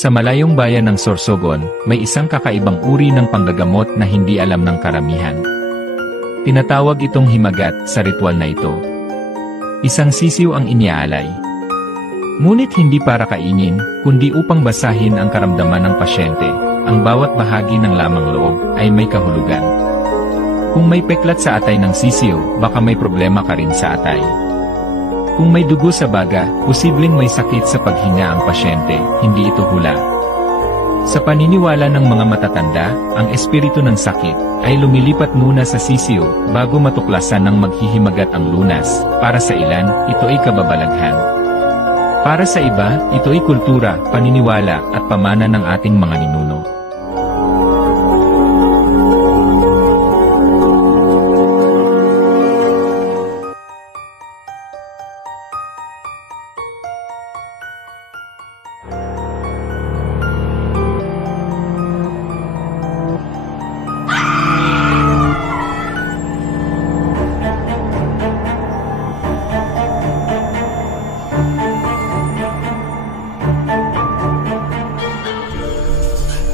Sa malayong bayan ng Sorsogon, may isang kakaibang uri ng panggagamot na hindi alam ng karamihan. Tinatawag itong himagat sa ritual na ito. Isang sisiw ang iniaalay. Ngunit hindi para kainin, kundi upang basahin ang karamdaman ng pasyente. Ang bawat bahagi ng lamang loob ay may kahulugan. Kung may peklat sa atay ng sisiw, baka may problema ka rin sa atay. Kung may dugo sa baga, posibleng may sakit sa paghinga ang pasyente, hindi ito hula. Sa paniniwala ng mga matatanda, ang espiritu ng sakit ay lumilipat muna sa sisiw bago matuklasan ng maghihimagat ang lunas. Para sa ilan, ito ay kababalaghan. Para sa iba, ito ay kultura, paniniwala at pamana ng ating mga ninuno.